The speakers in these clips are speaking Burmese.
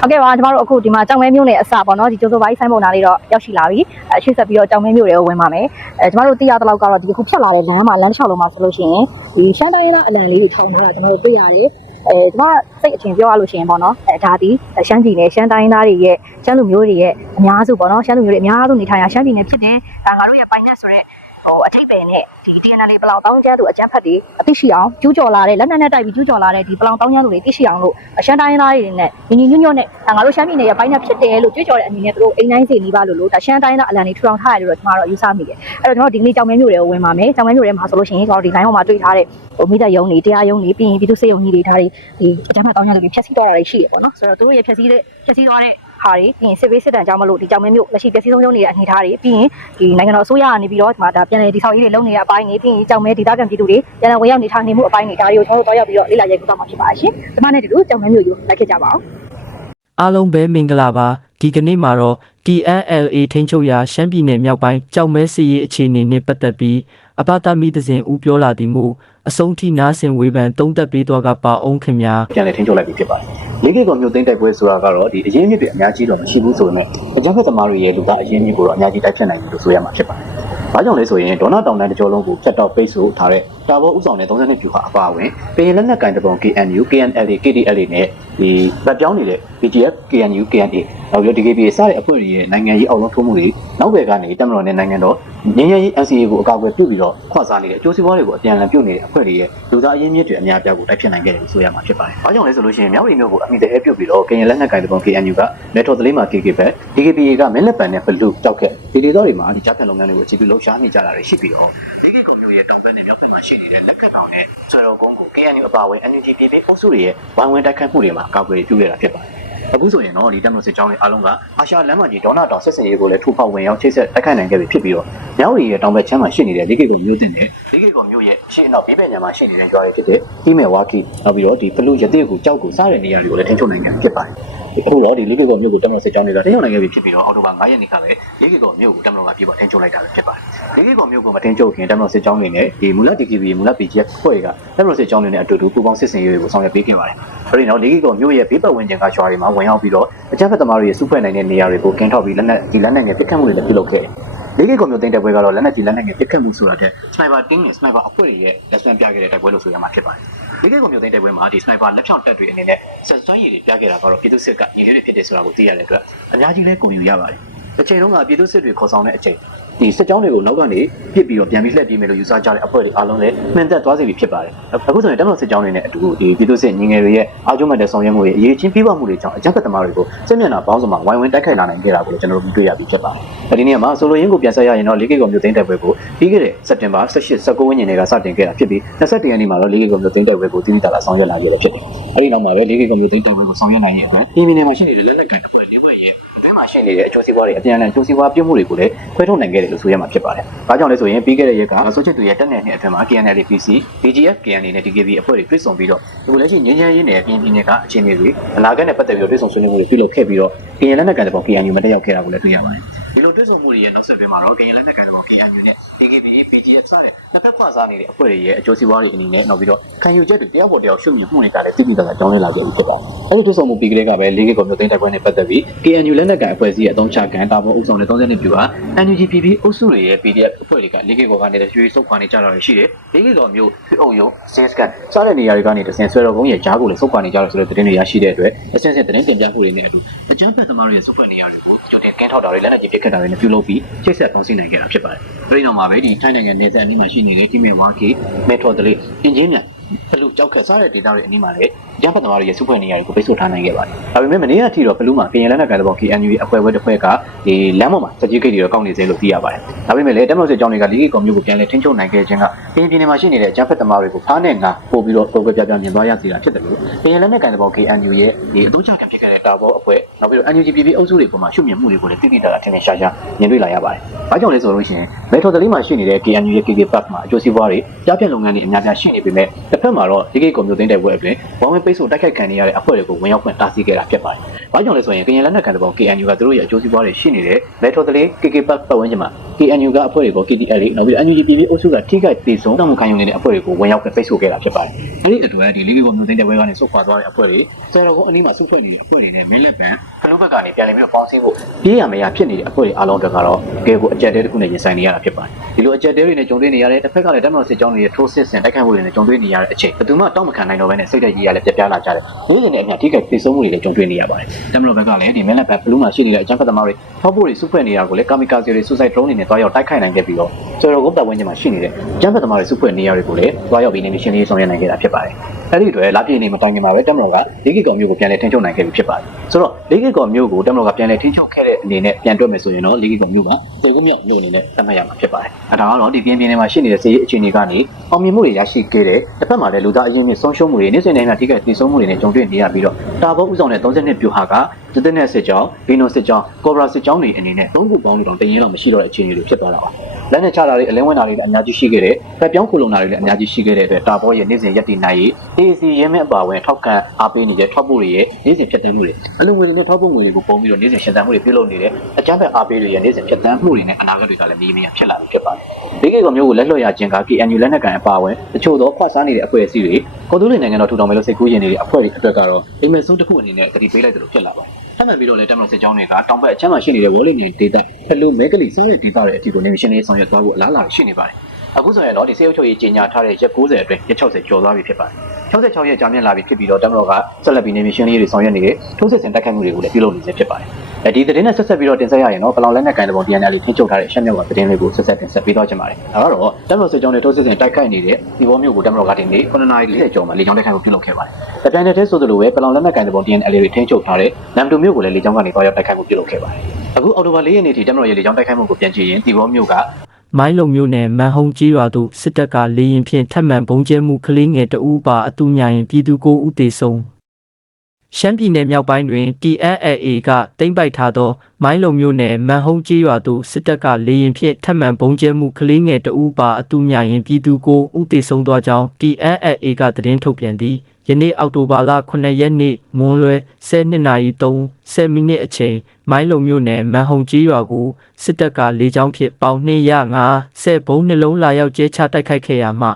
ဟုတ်ကဲ့ပါကျမတို့အခုဒီမှာကြောင်မဲမျိုးနဲ့အစပေါ့နော်ဒီကျိုးစိုးပိုင်းဆိုင်းပုံနာလေးတော့ရောက်ရှိလာပြီအဲရှေ့ဆက်ပြီးတော့ကြောင်မဲမျိုးတွေကိုဝင်ပါမယ်အဲကျမတို့သိရတဲ့လောက်ကတော့ဒီအခုဖြတ်လာတဲ့လမ်းမှာလမ်းတစ်လျှောက်လုံးမှာဆိုလို့ရှိရင်ဒီရှမ်းတိုင်းရင်းသားအလံလေးတွေထောင်ထားတာကျမတို့တွေ့ရတယ်အဲကျမစိတ်အချင်းပြောရလို့ရှိရင်ပေါ့နော်အဲဒါဒီရှမ်းပြည်နယ်ရှမ်းတိုင်းရင်းသားတွေရဲ့ရှမ်းလူမျိုးတွေရဲ့အများစုပေါ့နော်ရှမ်းလူမျိုးတွေအများစုနေထိုင်ရာရှမ်းပြည်နယ်ဖြစ်တယ်ဒါငါတို့ရဲ့ပိုင်တဲ့ဆိုတော့ ဟိုအထိပ်ပယ်နဲ့ဒီ TNL ဘလောင်တောင်းကျန်းသူအကျန်းဖတ်တွေအသိရှိအောင်ကျူးကျော်လာတဲ့လက်နက်နဲ့တိုက်ပြီးကျူးကျော်လာတဲ့ဒီဘလောင်တောင်းကျန်းသူတွေသိရှိအောင်လို့အရှမ်းတိုင်းရင်းသားတွေနဲ့ညီညီညွတ်ညွတ်နဲ့ဒါငါတို့ရှမ်းပြည်နယ်ရဲ့ပိုင်းနဲ့ဖြစ်တယ်လို့ကြွေးကြော်တဲ့အနေနဲ့သူတို့အိမ်တိုင်းစီနေပါလို့လို့ဒါရှမ်းတိုင်းသားအလံတွေထူထောင်ထားရတယ်လို့ကျွန်တော်တို့ယူဆမိတယ်အဲ့တော့ကျွန်တော်ဒီကနေ့ကြောင်မဲမျိုးတွေကိုဝင်ပါမယ်ကြောင်မဲမျိုးတွေမှာဆိုလို့ရှိရင်ကျွန်တော်ဒီ line ဟောမှာတွေ့ထားတဲ့ဟိုမိသက်ယုံတွေတရားယုံတွေပြီးရင်ပြည်သူစေယုံကြီးတွေထားတွေဒီအကြမ်းဖက်တောင်းကျန်းသူတွေဖြည့်ဆည်းတော့တာတွေရှိတယ်ပေါ့နော်ဆိုတော့သူတို့ရဲ့ဖြည့်ဆည်းတဲ့ဖြည့်ဆည်းတော့တဲ့ ဟာတွေပြီးရင်စစ်ဘေးစစ်တမ်းကြောင့်မလို့ဒီကြောင်မဲမျိုးလက်ရှိပျက်စီးဆုံးရှုံးနေတဲ့အနေအထားတွေပြီးရင်ဒီနိုင်ငံတော်အစိုးရကနေပြီးတော့ဒီမှာဒါပြန်လည်ဒီဆောက်ရေးတွေလုပ်နေတဲ့အပိုင်းတွေပြီးရင်ကြောင်မဲဒေသခံပြည်သူတွေပြန်လည်ဝင်ရောက်နေထိုင်နေမှုအပိုင်းတွေဒါတွေကိုကျွန်တော်တို့တော့ရောက်ပြီးတော့လေ့လာရိုက်ကူးသွားမှာဖြစ်ပါရှင်ဒီမှာနဲ့ဒီလိုကြောင်မဲမျိုးယူလိုက်ခဲ့ကြပါအောင်အားလုံးပဲမင်္ဂလာပါဒီကနေ့မှာတော့ TNLA ထိန်းချုပ်ရာရှမ်းပြည်နယ်မြောက်ပိုင်းကြောက်မဲစီရေးအခြေအနေနဲ့ပတ်သက်ပြီးအဘတာမီသစဉ်ဦးပြောလာသည်မူအဆုံးထိနားဆင်ဝေဖန်တုံးသက်ပေးတော့ကပါအောင်ခင်များပြန်လည်ထိန်းချုပ်လိုက်ပြီဖြစ်ပါတယ်။ လေးကေကောင်မျိုးသိန်းတိုက်ပွဲဆိုတာကတော့ဒီအရင်မြစ်တွေအများကြီးတော့မရှိဘူးဆိုရင်အကြမ်းဖက်သမားတွေရဲ့လူသားအရင်မြစ်ကိုတော့အများကြီးတိုက်ဖြတ်နိုင်ပြီလို့ဆိုရမှာဖြစ်ပါတယ်။ဘာကြောင့်လဲဆိုရင်ဒေါနာတောင်တန်းတစ်ကြောလုံးကိုဖြတ်တော့ပိတ်ဆို့ထားတဲ့တာဘောဥဆောင်တဲ့32ဖြူဟာအပါအဝင်ပြည်လက်နက်ကင်တပုံ KNU, KNLA, KDLA နဲ့ဒီဗတ်ပြောင်းနေတဲ့ BGF, KNU, KNA နောက်ပြီးတော့ DKBA စတဲ့အဖွဲ့တွေရဲ့နိုင်ငံရေးအောက်လုံးထိုးမှုတွေနောက်ဘက်ကနေတက်မတော်နဲ့နိုင်ငံတော်ငင်းရဲရေး NCA ကိုအကာအကွယ်ပြုပြီးတော့ခွာစားနေတဲ့အကျိုးစီးပွားတွေကိုအပြန်အလှန်ပြုတ်နေတဲ့အဖွဲ့တွေရဲ့လူသားအရင်းမြစ်တွေအများအပြားကိုတိုက်ဖြတ်နိုင်ခဲ့တယ်လို့ဆိုရမှာဖြစ်ပါတယ်။ဘာကြောင့်လဲဆိုလို့ရှိရင်မြောက်ရီမျိုးကိုအမိတဲ့ပြုတ်ပြီးတော့ကရင်လက်နက်ကင်တပုံ KNU ကလက်ထော်တလေးမှာ KK ဘက် DKBA ကမင်းလက်ပံနဲ့ဘလူးကြောက်ခဲ့ဒီဒေသတွေမှာဒီကြားဖြတ်လုပ်ငန်းတွေကိုအခြေပြုလှုပ်ရှားမိကြတာတွေရှိပြီးတော့ DK ကောင်မျိုးရဲ့တောင်ဘက်နဲ့မြောက်ဘက်မှာရှိနေတဲ့လက်ကက်တောင်နဲ့ဆရာတော်ကုန်းကို KNU အပါအဝင် NUG ပြည်ပြည်အုပ်စုတွေရဲ့ဝိုင်းဝန်းတိုက်ခတ်မှုတွေမှာအကာအကွယ်ပြုခဲ့တာဖြစ်ပါတယ်။ အခုဆိုရင်တော့ဒီတက်မလို့စစ်ကြောင်းတွေအားလုံးကအာရှလမ်းမကြီးဒေါနာတောင်ဆက်စပ်ရေးကိုလည်းထူဖောက်ဝင်ရောက်ချိတ်ဆက်တိုက်ခိုက်နိုင်ခဲ့ပြီဖြစ်ပြီးတော့မြောက်ရီရဲ့တောင်ဘက်ချမ်းမှာရှိနေတဲ့လေးကေကုံမျိုးတင်တဲ့လေးကေကုံမျိုးရဲ့ရှေ့နောက်ဘေးဘက်ညမှာရှိနေတဲ့ရွာတွေဖြစ်တဲ့တီးမဲဝါကီနောက်ပြီးတော့ဒီဖလူရတဲ့ကိုကြောက်ကိုစားတဲ့နေရာတွေကိုလည်းထိန်းချုပ်နိုင်ခဲ့ဖြစ်ပါတယ်။ အခုတော့ဒီလေးကေကုံမျိုးကိုတက်မလို့စစ်ကြောင်းတွေကထိန်းချုပ်နိုင်ခဲ့ပြီဖြစ်ပြီးတော့အော်တိုဘာ9ရက်နေ့ကလည်းလေးကေကုံမျိုးကိုတက်မလို့ကပြေပေါ်ထိန်းချုပ်လိုက်တာပဲဖြစ်ပါတယ်။လေးကေကုံမျိုးကိုမထိန်းချုပ်ခင်တက်မလို့စစ်ကြောင်းတွေနဲ့ဒီမူလ DKB မူလ PGF ဖွဲ့တွေကတက်မလို့စစ်ကြောင်းတွေနဲ့အတူတူပူးပေါင်းစစ်ဆင်ရေးတွေကိုဆောင်ရွက်ပေးခဲ့ပါတယ်။ဆိုရင်တော့လေးကေကုံမျိုးရဲ့ဘေးပတ်ဝန်းကျင်ကရွာတွေမှာဝင်ရောက်ပြီးတော့အကြမ်းဖက်သမားတွေရဲ့စုဖွဲ့နိုင်တဲ့နေရာတွေကိုကင်းထောက်ပြီးလက်နက်ဒီလက်နက်ငယ်ပစ်ခတ်မှုတွေလည်းပြုလုပ်ခဲ့တယ်။ လေးကေကွန်မျိုးတင်တဲ့ပွဲကတော့လက်နက်ကြီးလက်နက်ငယ်ပစ်ခတ်မှုဆိုတာတဲ့ sniper team နဲ့ sniper အဖွဲ့တွေရဲ့လက်ဆန်းပြခဲ့တဲ့တိုက်ပွဲလို့ဆိုရမှာဖြစ်ပါတယ်။လေးကေကွန်မျိုးတင်တဲ့ပွဲမှာဒီ sniper လက်ဖြောင့်တပ်တွေအနေနဲ့ဆက်စွမ်းရည်တွေပြခဲ့တာကတော့ပြည်သူစစ်ကညီလေးတွေဖြစ်တယ်ဆိုတာကိုသိရတဲ့အတွက်အများကြီးလဲကုန်ယူရပါတယ်။တစ်ချိန်လုံးကပြည်သူစစ်တွေခေါ်ဆောင်တဲ့အချိန် ဒီစစ်ကြောင်းတွေကိုနောက်ကနေပြစ်ပြီးတော့ပြန်ပြီးလှည့်ပြေးမယ်လို့ယူဆကြတဲ့အဖွဲ့တွေအားလုံးလည်းမှန်သက်သွားစေပြီဖြစ်ပါတယ်။အခုဆိုရင်တမန်တော်စစ်ကြောင်းတွေနဲ့အတူဒီပြည်သူစစ်ညီငယ်တွေရဲ့အားကျုံးမဲ့တဲ့ဆောင်ရွက်မှုတွေအရေးချင်းပြပမှုတွေကြောင့်အကြမ်းဖက်သမားတွေကိုစစ်မျက်နှာပေါင်းစုံမှာဝိုင်းဝန်းတိုက်ခိုက်လာနိုင်ခဲ့တာကိုလည်းကျွန်တော်တို့တွေ့ရပြီဖြစ်ပါတယ်။ဒီနေ့မှာဆိုလိုရင်းကိုပြန်ဆက်ရရင်တော့၄ကိကောမျိုးသိန်းတိုက်ပွဲကိုပြီးခဲ့တဲ့စက်တင်ဘာ18 19ဝန်းကျင်တွေကစတင်ခဲ့တာဖြစ်ပြီး21ရက်နေ့မှာတော့၄ကိကောမျိုးသိန်းတိုက်ပွဲကိုတိတိကျကျဆောင်ရွက်လာခဲ့တယ်ဖြစ်တယ်။အဲဒီနောက်မှာပဲ၄ကိကောမျိုးသိန်းတိုက်ပွဲကိုဆောင်ရွက်နိုင်ရဲ့အတွက်ပြည်ပြည်နယ်မှာရှိနေတဲ့လက်လက်ကန်အဖွဲ့တွေဘက်ရဲ့ အတွင်းမှာရှိနေတဲ့အကျိုးစီးပွားတွေအပြန်အလှန်အကျိုးစီးပွားပြုမှုတွေကိုလည်းခွဲထုတ်နိုင်ခဲ့တယ်လို့ဆိုရမှာဖြစ်ပါတယ်။ဘာကြောင့်လဲဆိုရင်ပြီးခဲ့တဲ့ရက်ကဆိုချစ်သူရဲ့တက်နယ်နှစ်အတွင်းမှာ KNL PC, BGF, KNA နဲ့ DKB အဖွဲ့တွေတွေ့ဆုံပြီးတော့ဒီလိုလက်ရှိငင်းချမ်းရေးနယ်ပြည်ပြည်နယ်ကအခြေအနေတွေအနာဂတ်နဲ့ပတ်သက်ပြီးတော့တွေ့ဆုံဆွေးနွေးမှုတွေပြုလုပ်ခဲ့ပြီးတော့ KNL လက်နက်ကန်တဲ့ပုံ KNU မတက်ရောက်ခဲ့တာကိုလည်းတွေ့ရပါတယ်။ဒီလိုတွေ့ဆုံမှုတွေရဲ့နောက်ဆက်တွဲမှာတော့ KNL လက်နက်ကန်တဲ့ပုံ KNU နဲ့ DKB, BGF စတဲ့တစ်ဖက်ခွာစားနေတဲ့အဖွဲ့တွေရဲ့အကျိုးစီးပွားတွေအနေနဲ့နောက်ပြီးတော့ခံယူချက်တွေတယောက်ပေါ်တယောက်ရှုပ်မြင်မှုတွေကလည်းတိတိကျကျကြောင်းလဲလာခဲ့ပြီဖြစ်ပါတယ်။အဲဒီတွေ့ဆုံမှုပြီးကလေးကပဲ၄ကကောမျိုးသိန်းတိုက်ပွဲနဲ့ပတ်သက်ပြီး KNU လက်နက်ကန်အဖွဲ့အစည်းရဲ့အသုံးချခံတာပေါ်ဥဆောင်တဲ့30နှစ်ပြူဟာ NUGPP အုပ်စုတွေရဲ့ PDF အဖွဲ့တွေက၄ကကောကနေရွှေဆုတ်ခွာနေကြတာတွေရှိတယ်။၄ကကောမျိုးထွေအုပ်ယုံစင်းစကန်စတဲ့နေရာတွေကနေတဆင်ဆွဲတော်ကုန်းရဲ့ဂျားကိုလည်းဆုတ်ခွာနေကြတယ်ဆိုတဲ့သတင်းတွေရရှိတဲ့အတွက်အစင်းစင်းသတင်းတင်ပြမှုတွေနဲ့အတူအကြမ်းဖက်သမားတွေရဲ့ဆုတ်ဖွဲ့နေရာတွေကိုကြိုတင်ကင်းထောက်တာတွေလက်နက်ကြီးပစ်ခတ်တာတွေနဲ့ပြုလုပ်ပြီးချိတ်ဆက်ပေါင်းစည်းနိုင်ခဲ့တာဖြစ်ပါတယ်။ဒီနောက်မှာပဲဒီထိုင်းနိုင်ငံနယ်စပ်အနီးမှာရှိနေတဲ့တိမေဝါကီမက်ထရိုဒလီအင်ဂျင်မြန်ဘလူကြောက်ခတ်စားတဲ့ဒေသတွေအနီးမှာလည်းရဖတ်သမားတွေရဲ့စုဖွဲ့နေရာတွေကိုပိတ်ဆို့ထားနိုင်ခဲ့ပါတယ်။ဒါပေမဲ့မနေ့ကအထိတော့ဘလူးမှာပြင်ရလက်နက်ကတဲ့ဘော် KNU ရဲ့အဖွဲ့ဝဲတစ်ဖွဲ့ကဒီလမ်းပေါ်မှာစက်ကြီးဂိတ်တွေတော့ကောက်နေစေလို့သိရပါတယ်။ဒါပေမဲ့လည်းတက်မလို့စစ်ကြောင်းတွေကလီဂီကွန်မျိုးကိုပြန်လည်ထိန်းချုပ်နိုင်ခဲ့ခြင်းကပြင်ပြည်နယ်မှာရှိနေတဲ့အကြမ်းဖက်သမားတွေကိုဖားနဲ့ငါပို့ပြီးတော့ပုံပြပြပြမြင်သွားရစေတာဖြစ်တယ်လို့ပြင်ရလက်နက်ကတဲ့ဘော် KNU ရဲ့ဒီအတူချခံဖြစ်ခဲ့တဲ့တာဘောအဖွဲ့နောက်ပြီးတော့ NUG PP အုပ်စုတွေပေါ်မှာရှုမြင်မှုတွေကိုလည်းတိတိကျကျထင်ထင်ရှားရှားမြင်တွေ့လာရပါတယ်။ဘာကြောင့်လဲဆိုလို့ရှိရင်မက်ထရိုဒလီမှာရှိနေတဲ့ KNU ရဲ့ KK Park မှာအကျိုးစီးပွားတွေကြားဖြတ်လုပ်ငန်းတွေအများကြီးရှိနေပေမဲ့တစ်ဖက်မှာတော့ဒီကိကွန်မျိုးသိန်းတိုက်ပွဲအတွင်းဝမ်ဝင်းပိတ်ဆို့တိုက်ခိုက်ခံနေရတဲ့အဖွဲ့တွေကိုဝင်ရောက်ခွင့်တားဆီးခဲ့တာဖြစ်ပါတယ်။ဘာကြောင့်လဲဆိုရင်ကရင်လက်နက်ကန်တဲ့ပုံ KNU ကသူတို့ရဲ့အကျိုးစီးပွားတွေရှိနေတဲ့ Metro 3 KK Park ပတ်ဝန်းကျင်မှာ KNU ကအဖွဲ့တွေကို KTL တွေနောက်ပြီး NUG ပြည်ပြည်အုပ်စုကထိခိုက်ဒေဆုံးတောင်းခံယူနေတဲ့အဖွဲ့တွေကိုဝင်ရောက်ပိတ်ဆို့ခဲ့တာဖြစ်ပါတယ်။အဲဒီအတွက်ဒီလေးကမျိုးသိန်းတဲ့ဘဲကနေဆုတ်ခွာသွားတဲ့အဖွဲ့တွေဆယ်တော်ကုန်းအနီးမှာစုဖွဲ့နေတဲ့အဖွဲ့တွေနဲ့မင်းလက်ပံခလုံးဘက်ကနေပြန်လည်ပြီးတော့ပေါင်းစည်းဖို့ပြေးရမရဖြစ်နေတဲ့အဖွဲ့တွေအားလုံးအတွက်ကတော့ကဲကိုအကြက်တဲတစ်ခုနဲ့ရင်ဆိုင်နေရတာဖြစ်ပါတယ်။ဒီလိုအကြက်တဲတွေနဲ့ကြုံတွေ့နေရတဲ့တစ်ဖက်ကလည်းတက်မတော်စစ်ကြောင်းတွေရဲ့ထိုးစစ်ဆင်တိုက်ခိုက်မှုတွေနဲ့ကြုံတွေ့နေရတဲ့အချိန်ဘယ်သူမှတောင်းမခံနိုင်တော့ဘဲနဲ့စိတ်ဓာတ်ကြီးရလည်းပြပြလာကြတယ်။ဒီနေ့နဲ့အမျှထိခိုက်ဒေဆုံးမှုတွေလည်းကြုံတွေ့နေရပါတယ်။တက်မတော်ဘက်ကလည်းဒီမင်းလက်ပံဘလူးမှာရှိနေတဲ့အကြမ်းဖက်သမားတွေထောက်ဖို့တွေစုဖွဲ့နေတာကိုလည်းကာမီကာဇီတွေ suicide drone တွေနဲ့တွားရောက်တိုက်ခိုက်နိုင်ခဲ့ပြီးတော့ဆယ်တော်ကုန်းပတ်ဝန်းကျင်မှာရှိနေတဲ့ကျန်းဖက်သမားတွေစုဖွဲ့နေရာတွေကိုလည်းတွားရောက်ပြီးနေမရှင်လေးဆောင်ရွက်နိုင်ခဲ့တာဖြစ်ပါတယ်။အဲဒီအတွက်လာပြည့်နေမတိုင်ခင်မှာပဲတက်မတော်ကလေးကီကော်မျိုးကိုပြန်လည်ထိန်းချုပ်နိုင်ခဲ့ပြီဖြစ်ပါတယ်။ဆိုတော့လေးကီကော်မျိုးကိုတက်မတော်ကပြန်လည်ထိန်းချုပ်ခဲ့တဲ့အနေနဲ့ပြန်တွက်မယ်ဆိုရင်တော့လေးကီကော်မျိုးကတေကုမြောက်မျိုးအနေနဲ့သတ်မှတ်ရမှာဖြစ်ပါတယ်။အဲဒါကတော့ဒီပြင်းပြင်းလေးမှာရှိနေတဲ့စီးရေးအခြေအနေကနေအောင်မြင်မှုတွေရရှိခဲ့တဲ့တစ်ဖက်မှာလည်းလူသားအရင်းမြစ်ဆုံးရှုံးမှုတွေနေ့စဉ်တိုင်းမှာထိခိုက်ဒေဆုံးမှုတွေနဲ့ကြုံတွေ့နေရပြီးတော့တာဘောဥဆောင်တဲ့32ပြူဟာကတသက်နဲ့စစ်ကြောင်းဘီနိုစစ်ကြောင်းကော်ဘရာစစ်ကြောင်းတွေအနေနဲ့သုံးခုပေါင်းလို့တော့တရင်တော့မရှိတော့တဲ့အခြေအနေတွေဖြစ်သွားတာပါ။ လက်နဲ့ချတာတွေအလင်းဝင်တာတွေလည်းအများကြီးရှိခဲ့တယ်။ဖက်ပြောင်းခုလုံတာတွေလည်းအများကြီးရှိခဲ့တဲ့အတွက်တာဘောရဲ့နေ့စဉ်ရက်တည်နိုင်ရေး AC ရင်းမဲ့အပါဝင်ထောက်ခံအားပေးနေတဲ့ထောက်ပို့တွေရဲ့နေ့စဉ်ဖြတ်တန်းမှုတွေအလုံငွေတွေနဲ့ထောက်ပို့ငွေတွေကိုပုံပြီးတော့နေ့စဉ်ရှင်းတန်းမှုတွေပြုလုပ်နေတယ်။အကြမ်းဖက်အားပေးတွေရဲ့နေ့စဉ်ဖြတ်တန်းမှုတွေနဲ့အနာဂတ်တွေကလည်းမြည်မြည်ဖြစ်လာပြီဖြစ်ပါတယ်။ဒီကိစ္စမျိုးကိုလက်လွတ်ရခြင်းက KNU လက်နက်ကန်အပါဝင်တချို့သောခွာစားနေတဲ့အဖွဲ့အစည်းတွေကိုသူလေးနိုင်ငံတော်ထူထောင်မယ်လို့စိတ်ကူးရင်နေတဲ့အဖွဲ့တွေအတွက်ကတော့အိမ်မက်ဆုံးတစ်ခုအနေနဲ့တတိပေးလိုက်တယ်လို့ဖြစ်လာပါတယ်။ဆက်မှတ်ပြီးတော့လည်းတက်မလို့စစ်ကြောင်းတွေကတောင်ဘက်အချမ်းမှာရှိနေတဲ့ဝေါ်လီနေဒေတာဖလူမဲကလီစိုးရိမ်ဒေတာတွေအထိကိုနေမရှင်လေးဆောင်ရွက်သွားဖို့အလားအလာရှိနေပါတယ်။အခုဆိုရင်တော့ဒီစေအုပ်ချုပ်ရေးကြီးညာထားတဲ့ရက်90အတွင်းရက်60ကျော်သွားပြီဖြစ်ပါတယ်။66ရက်ကြာမြင့်လာပြီဖြစ်ပြီးတော့တက်မလို့ကဆက်လက်ပြီးနေမရှင်လေးတွေဆောင်ရွက်နေတဲ့ထိုးစစ်ဆင်တိုက်ခိုက်မှုတွေကိုလည်းပြုလုပ်နေစေဖြစ်ပါတယ်။အဲဒီသတင်းနဲ့ဆက်ဆက်ပြီးတော့တင်ဆက်ရရင်တော့ပလောင်လက်နဲ့ကန်တပုံ DNL ထင်းချုပ်ထားတဲ့ရှမ်းမြောက်ကသတင်းလေးကိုဆက်ဆက်တင်ဆက်ပေးသွားချင်ပါတယ်။ဒါကတော့တက်မလို့စစ်ကြောင်းတွေထိုးစစ်ဆင်တိုက်ခိုက်နေတဲ့ဒီဘောမျိုးကိုတက်မလို့ကတင်နေ9နာရီ40ကျော်မှာလေကြောင်းတိုက်ခိုက်မှုပြုလုပ်ခဲ့ပါတယ်။တပြိုင်တည်းဆိုသလိုပဲပလောင်လက်နဲ့ကန်တပုံ DNL တွေထင်းချုပ်ထားတဲ့နမ်တူမျိုးကိုလည်းလေကြောင်းကနေတွားရောက်တိုက်ခိုက်မှုပြုလုပ်ခဲ့ပါတယ်။အခုအော်တိုဘာ၄ရက်နေ့ထိတက်မလို့ရေလေကြောင်းတိုက်ခိုက်မှုကိုပြန်ကြည့်ရင်ဒီဘောမျိုးက မိုင်းလုံမျိုးနဲ့မန်ဟုံကြီးရွာသို့စစ်တပ်ကလေရင်ဖြင့်ထပ်မံဘုံကျဲမှုကလေးငယ်တအူးပါအတူညာရင်ပြည်သူကိုဦးတေဆုံးရှမ်းပြည်နယ်မြောက်ပိုင်းတွင် TNLA ကတင်ပိုက်ထားသော မိုင်းလုံမျိုးနဲ့မန်ဟုံကြီးရွာသို့စစ်တပ်ကလေရင်ဖြင့်ထပ်မံဘုံကျဲမှုကလေးငယ်တအူးပါအတူညာရင်ပြည်သူကိုဦးတေဆုံးသောကြောင်း TNLA ကသတင်းထုတ်ပြန်သည် ယနေ့အောက်တိုဘာလ9ရက်နေ့မွန်းလွဲ12:03မိနစ်အချိန်မိုင်းလုံမျိုးနဲ့မန်ဟုံကြီးရွာကိုစစ်တပ်ကလေကြောင်းဖြင့်ပေါင်205ဆဲဘုံနှလုံးလာရောက်ကျဲချတိုက်ခိုက်ခဲ့ရမှ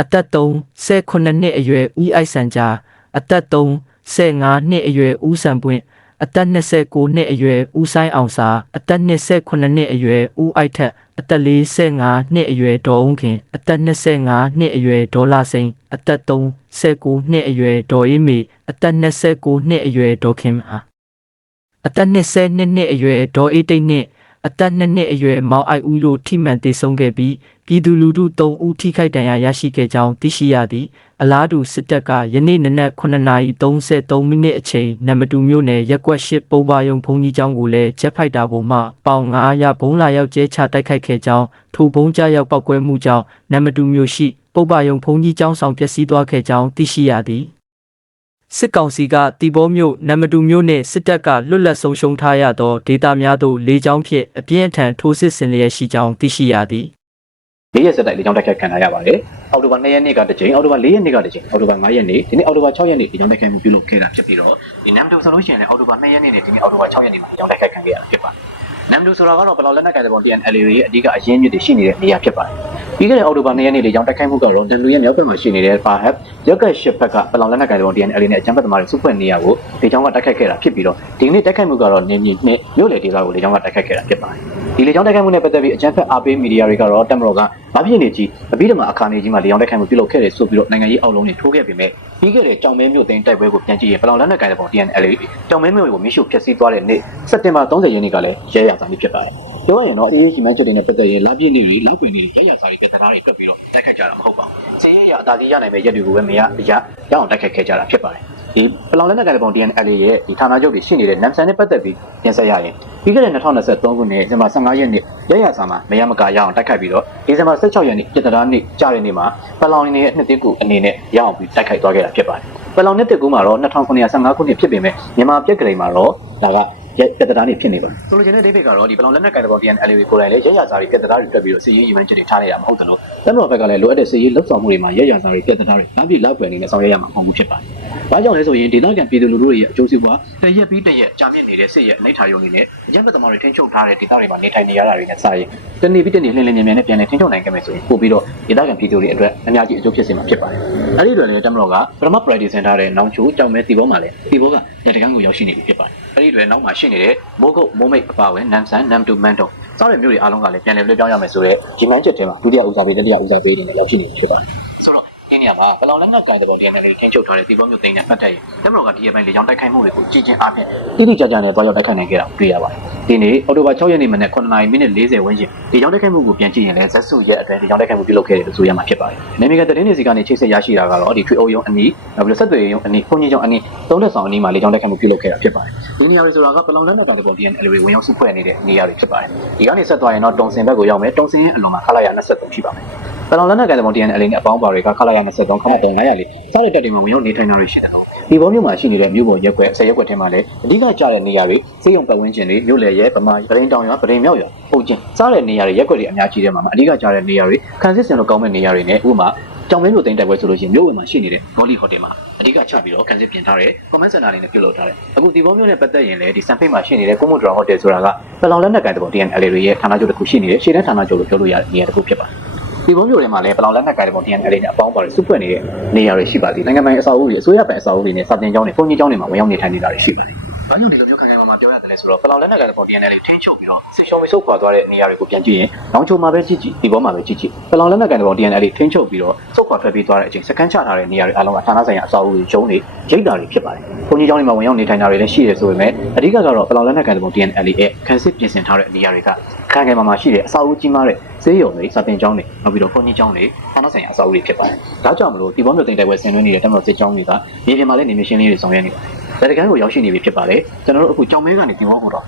အသက်3 18နှစ်အရွယ်ဦးအိုက်ဆန်ကြားအသက်3 15နှစ်အရွယ်ဦးစံပွင့် အသက်29နှစ်အရွယ်ဦးဆိုင်အောင်စာအသက်28နှစ်အရွယ်ဦးအိုက်ထက်အသက်45နှစ်အရွယ်ဒေါ်အောင်ခင်အသက်25နှစ်အရွယ်ဒေါ်လာစိန်အသက်39နှစ်အရွယ်ဒေါ်အေးမီအသက်29နှစ်အရွယ်ဒေါ်ခင်အားအသက်22နှစ်အရွယ်ဒေါ်အေးတိတ်နှင့်အသက်2နှစ်အရွယ်မောင်အိုက်ဦးတို့ထိမှန်တေဆုံးခဲ့ပြီးပြည်သူလူထု3ဦးထိခိုက်ဒဏ်ရာရရှိခဲ့ကြောင်းသိရှိရသည် အလားတူစစ်တပ်ကယနေ့နနက်9:33မိနစ်အချိန်နံပါတ်2မြို့နယ်ရက်ကွက်၈ပုံပါယုံဘုံကြီးကျောင်းကိုလည်းဂျက်ဖိုက်တာပေါ်မှပေါင်900ဘုံလာရောက်ကျဲချတိုက်ခိုက်ခဲ့ကြောင်းထိုဘုံကြရောက်ပောက်ကွဲမှုကြောင့်နံပါတ်2မြို့ရှိပုပ္ပယုံဘုံကြီးကျောင်းဆောင်ပျက်စီးသွားခဲ့ကြောင်းသိရှိရသည်စစ်ကောင်စီကတီဘောမြို့နမတူမြို့နှင့်စစ်တပ်ကလွတ်လပ်ဆုံးရှုံးထားရသောဒေသများသို့လေကြောင်းဖြင့်အပြင်းအထန်ထိုးစစ်ဆင်လျက်ရှိကြောင်းသိရှိရသည် ၄ရက်စက်တိုက်လေကြောင်းတိုက်ခိုက်ခံရပါတယ်။အောက်တိုဘာ2ရက်နေ့ကတစ်ကြိမ်အောက်တိုဘာ4ရက်နေ့ကတစ်ကြိမ်အောက်တိုဘာ5ရက်နေ့ဒီနေ့အောက်တိုဘာ6ရက်နေ့လေကြောင်းတိုက်ခိုက်မှုပြုလုပ်ခဲ့တာဖြစ်ပြီးတော့ဒီနမ်တူဆိုလို့ရှိရင်လည်းအောက်တိုဘာ2ရက်နေ့နဲ့ဒီနေ့အောက်တိုဘာ6ရက်နေ့မှာလေကြောင်းတိုက်ခိုက်ခံခဲ့ရတာဖြစ်ပါတယ်။နမ်တူဆိုတာကတော့ပလောင်လက်နက်ကိုင်တဲ့ပုံ TNL ရဲ့အဓိကအရင်းမြစ်တွေရှိနေတဲ့နေရာဖြစ်ပါတယ်။ပြီးခဲ့တဲ့အောက်တိုဘာ2ရက်နေ့လေကြောင်းတိုက်ခိုက်မှုကတော့ဒန်လူရဲ့မြောက်ဘက်မှာရှိနေတဲ့ Fahab ရက်ကရှစ်ဘက်ကပလောင်လက်နက်ကိုင်တဲ့ပုံ TNL နဲ့အကြမ်းဖက်သမားတွေစုဖွဲ့နေရကိုလေကြောင်းကတိုက်ခိုက်ခဲ့တာဖြစ်ပြီးတော့ဒီနေ့တိုက်ခိုက်မှုကတော့နင်းကြီးနဲ့မြို့လေဒေသကိုလေကြောင်းကတိုက်ခိုက်ခဲ့တာဖြစ်ပါတယ်။ ဒီလေကြောင်းတိုက်ခိုက်မှုနဲ့ပတ်သက်ပြီးအကြမ်းဖက်အားပေးမီဒီယာတွေကတော့တက်မတော်ကဘာဖြစ်နေကြီးအပြီးတမှာအခါနေကြီးမှာလေကြောင်းတိုက်ခိုက်မှုပြုလုပ်ခဲ့တယ်ဆိုပြီးတော့နိုင်ငံရေးအောက်လုံးတွေထိုးခဲ့ပေမဲ့ပြီးခဲ့တဲ့ကြောင်မဲမြို့သိန်းတိုက်ပွဲကိုပြန်ကြည့်ရင်ပလောင်လက်နက်ကိုင်တဲ့ပုံ TNL ကြောင်မဲမြို့ကိုမိရှုဖျက်ဆီးသွားတဲ့နေ့စက်တင်ဘာ30ရက်နေ့ကလည်းရဲရစာမျိုးဖြစ်ပါတယ်။ပြောရရင်တော့အေးအေးရှိမှန်းချက်တွေနဲ့ပတ်သက်ရင်လာပြည့်နေတွေလောက်ပွင့်နေရဲရစာတွေပြဿနာတွေပြတ်ပြီးတော့တိုက်ခိုက်ကြတာမဟုတ်ပါဘူး။ဆေးရရအသာလေးရနိုင်မဲ့ရက်တွေကိုပဲမရရရအောင်တိုက်ခိုက်ခဲ့ကြတာဖြစ်ပါတယ်။ ဒီပလောင်လက်နက်ကိုင်တဲ့ပုံ DNL ရဲ့ဒီဌာနချုပ်တွေရှိနေတဲ့နမ်ဆန်နဲ့ပတ်သက်ပြီးပြင်ဆက်ရရင်ပြီးခဲ့တဲ့2023ခုနှစ်ဒီဇင်ဘာ15ရက်နေ့ရဲရစာမှာမရမကရအောင်တိုက်ခိုက်ပြီးတော့ဒီဇင်ဘာ16ရက်နေ့ပြည်တော်နေ့ကြားတဲ့နေ့မှာပလောင်နေရဲ့နှစ်တည်းကူအနေနဲ့ရအောင်ပြီးတိုက်ခိုက်သွားခဲ့တာဖြစ်ပါတယ်။ပလောင်နှစ်တည်းကူမှာတော့2915ခုနှစ်ဖြစ်ပေမဲ့မြန်မာပြက်ကလေးမှာတော့ဒါကရပြတ္တာနေဖြစ်နေပါတယ်။ဆိုလိုချင်တဲ့ David ကတော့ဒီပလောင်လက်နက်ကိုင်တဲ့ပုံ DNL ကိုယ်တိုင်လည်းရဲရစာတွေပြတ္တာတွေတက်ပြီးတော့စီရေးရည်မှန်းချက်တွေထားနေရမှာဟုတ်တယ်လို့တမန်တော်ဘက်ကလည်းလိုအပ်တဲ့စီရေးလှုပ်ဆောင်မှုတွေမှာရဲရစာတွေပြတ္တာတွေနောက်ပြီးလောက်ပွယ်အနေနဲ့ဆောင်ရွက်ရမှာမဟုတ်ဘူးဖြစ်ပါတယ်။ ဘာကြောင့်လဲဆိုရင်ဒေသခံပြည်သူလူထုတွေရဲ့အကျိုးစီးပွားတရက်ပြီးတရက်ကြာမြင့်နေတဲ့စစ်ရဲ့အနိဋ္ဌာရုံတွေနဲ့အကြမ်းဖက်သမားတွေထိန်းချုပ်ထားတဲ့ဒေသတွေမှာနေထိုင်နေရတာတွေနဲ့စရင်တနေ့ပြီးတနေ့လှည့်လည်မြန်မြန်နဲ့ပြန်လည်ထိန်းချုပ်နိုင်ခဲ့မယ်ဆိုရင်ပို့ပြီးတော့ဒေသခံပြည်သူတွေအတွက်အများကြီးအကျိုးဖြစ်စေမှာဖြစ်ပါတယ်။အဲဒီအတွက်လည်းတမတော်ကပထမ priority စင်ထားတဲ့နောင်ချိုကြောင်မဲတီဘောမှာလည်းတီဘောကလက်တကန်းကိုရောက်ရှိနေပြီဖြစ်ပါတယ်။အဲဒီအတွက်နောက်မှာရှိနေတဲ့မိုးကုတ်မိုးမိတ်အပါအဝင်နမ်ဆန်နမ်တူမန်တုံစတဲ့မြို့တွေအားလုံးကလည်းပြန်လည်လွှဲပြောင်းရမယ်ဆိုတော့ဒီမှန်းချက်ထဲမှာဒုတိယဦးစားပေးတတိယဦးစားပေးတွေနဲ့ရောက်ရှိနေပြီဖြစ်ပါတယ်။ဆိုတော့ ဒီနေရာမှာဘလောင်လန်းကကိုင်တဲ့ပေါ် DNA တွေထင်းချုပ်ထားတဲ့ဒီဘောမျိုးသိန်းနဲ့ပတ်သက်ရင်တမတော်ကဒီအပိုင်းလေကြောင်းတိုက်ခိုက်မှုတွေကိုကြည်ချင်းအားဖြင့်တိတိကျကျနဲ့တွားရောက်တိုက်ခိုက်နိုင်ခဲ့တာကိုတွေ့ရပါတယ်။ဒီနေ့အော်တိုဘာ6ရက်နေ့မနက်9:40မိနစ်40ဝန်းကျင်ဒီကြောင်းတိုက်ခိုက်မှုကိုပြန်ကြည့်ရင်လည်းဇက်စုရဲ့အတွင်းဒီကြောင်းတိုက်ခိုက်မှုပြုလုပ်ခဲ့တယ်လို့ဆိုရမှာဖြစ်ပါတယ်။နေမီကတရင်နေစီကနေချိတ်ဆက်ရရှိတာကတော့ဒီထွေအုပ်ယုံအနီးနောက်ပြီးတော့ဆက်သွယ်ရေးယုံအနီးခွန်ကြီးကျောင်းအနီးသုံးလက်ဆောင်အနီးမှာလေကြောင်းတိုက်ခိုက်မှုပြုလုပ်ခဲ့တာဖြစ်ပါတယ်။ဒီနေရာတွေဆိုတာကပလောင်လန်းတော်တဲ့ပေါ် DNA တွေဝင်ရောက်စုဖွဲ့နေတဲ့နေရာတွေဖြစ်ပါတယ်။ဒီကနေဆက်သွားရင်တော့တုံစင်ဘက်ကိုရောက်မယ်တုံစင်ရဲ့အလွန်မှာခလာရ23ရှိပါမယ်။ ပလောင်လန်းတဲ့ကဲတဲ့ပေါ် DNA နဲ့အပေါင်းပါတွေကခလာရ23ခမတုံ900လေးစားတဲ့တက်တွေမှာဝင်ရောက်နေထိုင်နေရရှိတယ်။ဒီဘောမျိုးမှာရှိနေတဲ့မြို့ပေါ်ရက်ွက်ဆယ်ရက်ွက်ထဲမှာလည်းအဓိကကျတဲ့နေရာတွေစေယုံပတ်ဝန်းကျင်တွေမြို့လယ်ရဲဗမာပရင်းတောင်ရွာပရင်းမြောက်ရွာပုံချင်းစားတဲ့နေရာတွေရက်ွက်တွေအများကြီးထဲမှာအဓိကကျတဲ့နေရာတွေခန်းစစ်စင်လိုကောင်းတဲ့နေရာတွေနဲ့ဥပမာကြောင်မင်းတို့တင်တိုက်ပွဲဆိုလို့ရှိရင်မြို့ဝင်မှာရှိနေတဲ့ဂေါ်လီဟိုတယ်မှာအဓိကချပြီးတော့ခန်းစစ်ပြင်ထားတယ် comment center တွေနဲ့ပြုလုပ်ထားတယ်အခုဒီဘောမျိုးနဲ့ပတ်သက်ရင်လည်းဒီစံဖိတ်မှာရှိနေတဲ့ကိုမိုဒရာဟိုတယ်ဆိုတာကပလောင်လက်နက်ကန်တဲ့ပေါ် DNL တွေရဲ့ဌာနချုပ်တစ်ခုရှိနေတယ်ရှေ့တန်းဌာနချုပ်လို့ပြောလို့ရတဲ့နေရာတစ်ခုဖြစ်ပါတယ် ဒီဘုံမျိုးတွေမှာလည်းပလောင်လက်နက်ကိုင်တဲ့ပုံ DNL နဲ့အပေါင်းပါတွေစုဖွဲ့နေတဲ့နေရာတွေရှိပါသေးတယ်နိုင်ငံပိုင်အဆောက်အဦတွေအစိုးရပိုင်အဆောက်အဦတွေနဲ့စာတင်ကျောင်းတွေပုံကြီးကျောင်းတွေမှာဝင်ရောက်နေထိုင်နေတာတွေရှိပါတယ်။ ဘာကြောင့်ဒီလိုမျိုးခံခံမှာမှာပြောရတယ်လဲဆိုတော့ပလောင်လက်နက်ကိုင်တဲ့ပုံ DNL ထိန်းချုပ်ပြီးတော့စစ်ရှုံးမဆုတ်ခွာသွားတဲ့နေရာတွေကိုပြန်ကြည့်ရင်နောင်ချုံမှာပဲကြည့်ကြည့်ဒီဘောမှာပဲကြည့်ကြည့်ပလောင်လက်နက်ကိုင်တဲ့ပုံ DNL ထိန်းချုပ်ပြီးတော့ဆုတ်ခွာထွက်ပြေးသွားတဲ့အချိန်စကန်ချထားတဲ့နေရာတွေအလုံးကဌာနဆိုင်ရာအဆောက်အဦတွေကျုံးတွေရိတ်တာတွေဖြစ်ပါတယ်။ပုံကြီးကျောင်းတွေမှာဝင်ရောက်နေထိုင်တာတွေလည်းရှိတယ်ဆိုပေမဲ့အဓိကကတော့ပလောင်လက်နက်ကိုင်တဲ့ပုံ DNL ရဲ့ခန်းစစ်ပြင်ဆင်ထားတဲ့နေရာတွေကခံခံမှာမှာရှိတဲ့အဆောက်အဦကြီးမားတဲ့စေးရုံတွေစာတင်ကျောင်းတွေနောက်ပြီးတော့ခွန်ကြီးကျောင်းတွေဌာနဆိုင်ရာအဆောက်အဦတွေဖြစ်ပါတယ်။ဒါကြောင့်မလို့ဒီဘောမျိုးတင်တိုက်ပွဲဆင်နွှဲနေတဲ့တမတော်စစ်ကျောင်းတွေကမြေပြင်မှာလည်းနေမရှင်းလေးတွေဆောင်ရွက်နေပါတယ်။ လက်တကန်းကိုရောက်ရှိနေပြီဖြစ်ပါတယ်။ကျွန်တော်တို့အခုကြောင်မဲကနေတင်ဝေါဟောတော့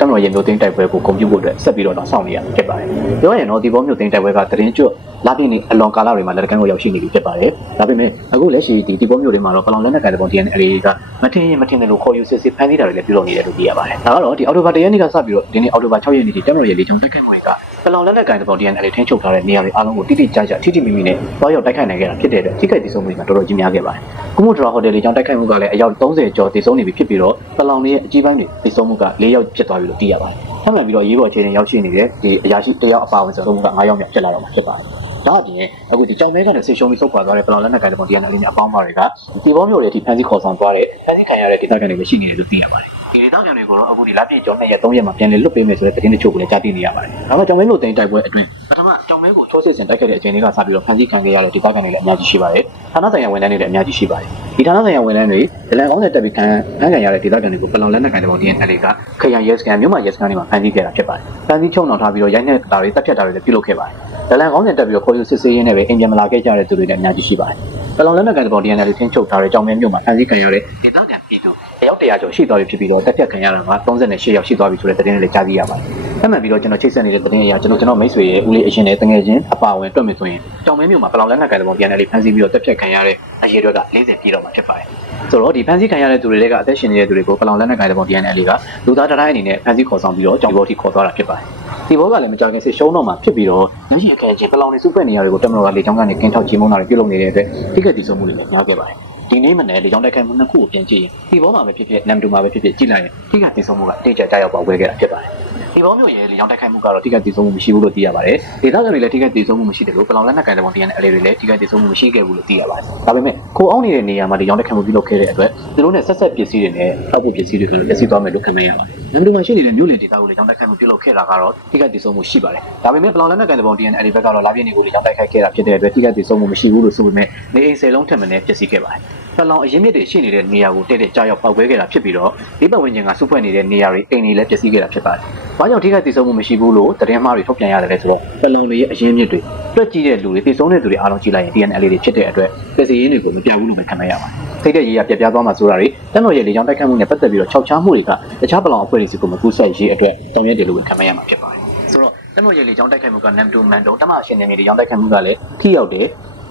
တမတော်ရေမျိုးသိန်းတိုက်ပွဲကိုဂုဏ်ပြုဖို့အတွက်ဆက်ပြီးတော့တော့စောင့်နေရဖြစ်ပါတယ်။ပြောရရင်တော့ဒီဘောမျိုးသိန်းတိုက်ပွဲကတရင်ကျွတ်လာပြည့်နေအလွန်ကာလတွေမှာလက်တကန်းကိုရောက်ရှိနေပြီဖြစ်ပါတယ်။ဒါပေမဲ့အခုလက်ရှိဒီဒီဘောမျိုးတွေမှာတော့ပလောင်လက်နက်ကိုင်တဲ့ပုံ DNA ကမထင်ရင်မထင်တယ်လို့ခေါ်ယူစစ်စစ်ဖန်ဆီးတာတွေလည်းပြုလုပ်နေတယ်လို့သိရပါတယ်။ဒါကတော့ဒီအော်တိုဘာ၁ရက်နေ့ကစပြီးတော့ဒီနေ့အော်တိုဘာ6ရက်နေ့ထိတမတော်ရေလေးချောင်းတိုက်ခိုက်မှုတွေကပ လောင်လက်နက်ကိုင်တဲ့ပုံ DNA ထင်းချုပ်ထားတဲ့နေရာတွေအားလုံးကိုတိတိကျကျထိထိမိမိနဲ့တွားရောက်တိုက်ခိုက်နိုင်ခဲ့တာဖြစ်တဲ့အတွက်ထိခိုက်ဒေဆုံးမှုတွေမှာတော်တော်ကြီးများခဲ့ပါတယ်။ကုမှုဒရာဟိုတယ်လေးချောင်းတိုက်ခိုက်မှုကလည်းအယောက်30ကျော်ဒေဆုံးနေပြီဖြစ်ပြီးတော့ပလောင်ရဲ့အကြီးပိုင်းတွေဒေဆုံးမှုက4ယောက်ဖြစ်သွားပြီလို့သိရပါတယ်။ထပ်မံပြီးတော့ရေးပေါ်အခြေအနေရောက်ရှိနေတဲ့ဒီအရာရှိတယောက်အပါအဝင်ဆိုတော့က9ယောက်မြောက်ဖြစ်လာတော့မှာဖြစ်ပါတယ်။ဒါအပြင်အခုဒီကြောင်မဲကနေဆေရှုံးပြီးဆုတ်ခွာသွားတဲ့ပလောင်လက်နက်ကိုင်တဲ့ပုံ DNA လေးနဲ့အပေါင်းပါတွေကဒီဘောမျိုးတွေအထိဖန်ဆီးခေါ်ဆောင်သွားတဲ့ဖန်ဆီးခံရတဲ့ဒေသခံတွေပဲရှိနေတယ်လို့သိရပါတယ်။ ဒီဒေသခံတွေကိုတော့အခုဒီလက်ပြကျော်2ရက်3ရက်မှာပြန်လည်လွတ်ပေးမယ်ဆိုတဲ့သတင်းတချို့ကိုလည်းကြားသိနေရပါတယ်။ဒါမှကြောင်မဲလို့တင်တိုက်ပွဲအတွင်းပထမကြောင်မဲကိုချောစစ်စင်တိုက်ခဲ့တဲ့အချိန်လေးကစပြီးတော့ဖန်ဆီးခံခဲ့ရတဲ့ဒေသခံတွေလည်းအများကြီးရှိပါတယ်။ဌာနဆိုင်ရာဝန်ထမ်းတွေလည်းအများကြီးရှိပါတယ်။ဒီဌာနဆိုင်ရာဝန်ထမ်းတွေဒလန်ကောင်းတဲ့တက်ပြီးခံခံခံရတဲ့ဒေသခံတွေကိုပလောင်လက်နက်ကိုင်တဲ့ပုံ DNA ကခရံရဲစကန်မြို့မှာရဲစကန်တွေမှာဖန်ဆီးခဲ့တာဖြစ်ပါတယ်။ဖန်ဆီးချုံနှောင်ထားပြီးတော့ရိုက်နှက်တာတွေတက်ဖြတ်တာတွေလည်းပြုလုပ်ခဲ့ပါတယ်။ ဒလန်ကောင်းတဲ့တက်ပြီးတော့ခေါ်ယူစစ်ဆေးရင်းနဲ့ပဲအင်ဂျင်မလာခဲ့ကြတဲ့သူတွေလည်းအများကြီးရှိပါတယ်။ပလောင်လက်နက်ကိုင်တဲ့ပုံ DNA တွေထင်းချုပ်ထားတဲ့ကြောင်မဲမြို့မှာဖန်ဆီးခံရတဲ့ဒေသခံပြည်သူအယောက်100ကျော်ရှိသွားပြီဖြစ်ပြီးတော့တက်ဖြတ်ခံရတာက38ယောက်ရှိသွားပြီဆိုတဲ့သတင်းတွေလည်းကြားသိရပါတယ်။ဆက်မှန်ပြီးတော့ကျွန်တော်ချိတ်ဆက်နေတဲ့သတင်းအရကျွန်တော်ကျွန်တော်မိတ်ဆွေရဲ့ဦးလေးအရှင်နဲ့တငယ်ချင်းအပါအဝင်တွက်မယ်ဆိုရင်ကြောင်မဲမြို့မှာပလောင်လက်နက်ကိုင်တဲ့ပုံ DNA တွေဖန်ဆီးပြီးတော့တက်ဖြတ်ခံရတဲ့အရေးတွေက40ပြည့်တော့မှာဖြစ်ပါတယ်။ဆိုတော့ဒီဖန်ဆီးခံရတဲ့သူတွေလည်းကအသက်ရှင်နေတဲ့သူတွေကိုပလောင်လက်နက်ကိုင်တဲ့ပုံ DNA ကလူသားတိုင်းအနေနဲ့ဖန်ဆီးခေါ်ဆောင်ပြီးတော့ကြောင်ဘောထိခေါ်သွားတာဖြစ်ပါတယ်။ ဒီဘောကလည်းမကြခင်စစ်ရှုံးတော့မှာဖြစ်ပြီးတော့ရရှိအခက်အခဲပလောင်တွေစုဖွဲ့နေရတွေကိုတမတော်ကလေချောင်းကနေကင်းထောက်ချီမုန်းတာတွေပြုလုပ်နေတဲ့အတွက်တိကျတည်ဆုံမှုတွေလည်းများခဲ့ပါတယ်။ဒီနေ့မနေ့လေချောင်းတိုက်ခိုက်မှုနှစ်ခုကိုပြန်ကြည့်ရင်ဒီဘောမှာပဲဖြစ်ဖြစ်နမ်တူမှာပဲဖြစ်ဖြစ်ကြည့်လိုက်ရင်တိကျတည်ဆုံမှုကတိကျကြရောက်ပေါက်ဝဲခဲ့တာဖြစ်ပါတယ်။ ဒီဘောမျိုးရဲ့လေချောင်းတိုက်ခိုက်မှုကတော့တိကျတည်ဆုံမှုမရှိဘူးလို့သိရပါတယ်။ဒေသခံတွေလည်းတိကျတည်ဆုံမှုမရှိတယ်လို့ပလောင်လက်နက်ကိုင်တဲ့ပုံတရားနဲ့အလေးတွေလည်းတိကျတည်ဆုံမှုမရှိခဲ့ဘူးလို့သိရပါတယ်။ဒါပေမဲ့ကိုအောင်နေတဲ့နေရာမှာလေချောင်းတိုက်ခိုက်မှုပြုလုပ်ခဲ့တဲ့အတွက်သူတို့နဲ့ဆက်ဆက်ပစ္စည်းတွေနဲ့ထောက်ဖို့ပစ္စည်းတွေကလည်းပျက်စီးသွားမယ်လို့ခန့်မှန်းရပါတယ်။နမ်တူမှာရှိနေတဲ့မြို့လေဒေသကိုလေချောင်းတိုက်ခိုက်မှုပြုလုပ်ခဲ့တာကတော့တိကျတည်ဆုံမှုရှိပါတယ်။ဒါပေမဲ့ပလောင်လက်နက်ကိုင်တဲ့ပုံတရားနဲ့အလေးဘက်ကတော့လာပြည့်နေကိုလေချောင်းတိုက်ခိုက်ခဲ့တာဖြစ်တဲ့အတွက်တိကျတည်ဆုံမှုမရှိဘူးလို့ဆိုပေမဲ့နေအိမ်ဆယ်လုံးထက်မနည်းပျက်စီးခဲ့ပါတယ်။ပလောင်အရင်မြစ်တွေရှိနေတဲ့နေရာကိုတဲ့တဲ့ကြားရောက်ပောက်ကွဲခဲ့တာဖြစ်ပြီးတော့ဒီပတ်ဝန်းကျင်ကစုဖွဲ့နေတဲ့နေရာတွေအိမ်တွေလည်းပျက်စီးခဲ့တာဖြစ်ပါတယ်။ ဘာကြောင့်ထိခိုက်ဒေဆုံးမှုမရှိဘူးလို့သတင်းမှားတွေထုတ်ပြန်ရတယ်လဲဆိုတော့ပလောင်တွေရဲ့အရင်မြစ်တွေတွက်ကြည့်တဲ့လူတွေဒေဆုံးတဲ့သူတွေအားလုံးကြည့်လိုက်ရင် DNL တွေဖြစ်တဲ့အတွက်ပြည်စည်းရင်းတွေကိုမပြတ်ဘူးလို့ပဲခံနိုင်ရပါတယ်။ထိတ်တဲ့ရေးရပြက်ပြားသွားမှဆိုတာတွေတန်တော်ရဲ့လေကြောင်းတိုက်ခတ်မှုနဲ့ပတ်သက်ပြီးတော့ခြောက်ချားမှုတွေကတခြားပလောင်အဖွဲ့တွေစီကိုမကူးဆက်ရေးအတွက်တုံ့ရက်တယ်လို့ပဲခံနိုင်ရမှာဖြစ်ပါတယ်။ဆိုတော့တန်တော်ရဲ့လေကြောင်းတိုက်ခတ်မှုကနမ်တူမန်တုံတမအရှင်နေမြေလေကြောင်းတိုက်ခတ်မှုကလည်းထိရောက်တယ်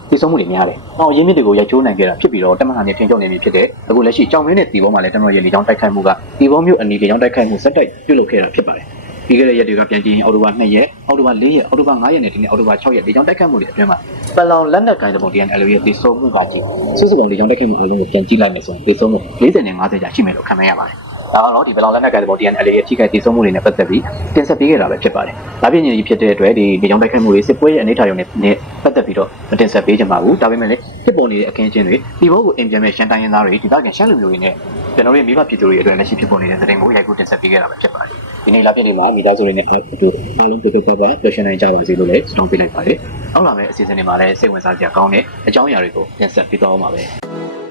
ဒီဆုံးမှုတွေများတယ်။အော်ရင်းမြစ်တွေကိုရိုက်ချိုးနိုင်ခဲ့တာဖြစ်ပြီးတော့တမန်ဟာနဲ့ထင်ချုပ်နေပြီဖြစ်တဲ့အခုလက်ရှိကြောင်မင်းနဲ့တီဘောမှာလည်းတမန်ရဲ့လေကြောင်းတိုက်ခိုက်မှုကတီဘောမျိုးအနီးလေကြောင်းတိုက်ခိုက်မှုစက်တိုက်ပြုတ်လုပ်ခဲ့တာဖြစ်ပါတယ်။ ပြီးခဲ့တဲ့ရက်တွေကပြန်ကြည့်ရင်အော်တိုဘာ2ရက်အော်တိုဘာ4ရက်အော်တိုဘာ5ရက်နဲ့ဒီနေ့အော်တိုဘာ6ရက်ဒီကြောင့်တိုက်ခတ်မှုတွေအတွင်းမှာပလောင်လက်နက်ကိုင်တဲ့ပုံ DNL ရဲ့တည်ဆုံမှုကကြည့်စုစုပေါင်းဒီကြောင့်တိုက်ခတ်မှုအလုံးကိုပြန်ကြည့်လိုက်မယ်ဆိုရင်တည်ဆုံမှု40နဲ့50ကြာရှိမယ်လို့ခန့်မှန်းရပါတယ် ဒါကတော့ဒီပလောင်လက်နက်ကိုင်တဲ့ပုံ DNL ရဲ့ထိခိုက်တည်ဆုံမှုတွေနဲ့ပတ်သက်ပြီးတင်ဆက်ပေးခဲ့တာပဲဖြစ်ပါတယ်။ဒါပြည့်ညင်ကြီးဖြစ်တဲ့အတွက်ဒီဒီကြောင့်တိုက်ခတ်မှုတွေစစ်ပွဲရဲ့အနေအထားရုံနဲ့နဲ့ပတ်သက်ပြီးတော့မတင်ဆက်ပေးကြပါဘူး။ဒါပေမဲ့လည်းဖြစ်ပေါ်နေတဲ့အခင်းအကျင်းတွေဒီဘုတ်ကိုအင်ပြန်မဲ့ရှမ်းတိုင်းရင်းသားတွေဒီဘက်ကရှမ်းလူမျိုးတွေနဲ့ကျွန်တော်တို့ရဲ့မိဘပြည်သူတွေအတွက်လက်ရှိဖြစ်ပေါ်နေတဲ့သတင်းကိုရိုက်ကူးတင်ဆက်ပေးခဲ့တာပဲဖြစ်ပါတယ်။ဒီနေ့လာပြည့်နေမှာမိသားစုတွေနဲ့အားတူအားလုံးတူတူပါပါပျော်ရွှင်နိုင်ကြပါစေလို့လည်းဆုတောင်းပေးလိုက်ပါတယ်။အောက်လာမယ့်အစီအစဉ်တွေမှာလည်းစိတ်ဝင်စားစရာကောင်းတဲ့အကြောင်းအရာတွေကိုတင်ဆက်ပေးသွားအောင်ပါပဲ။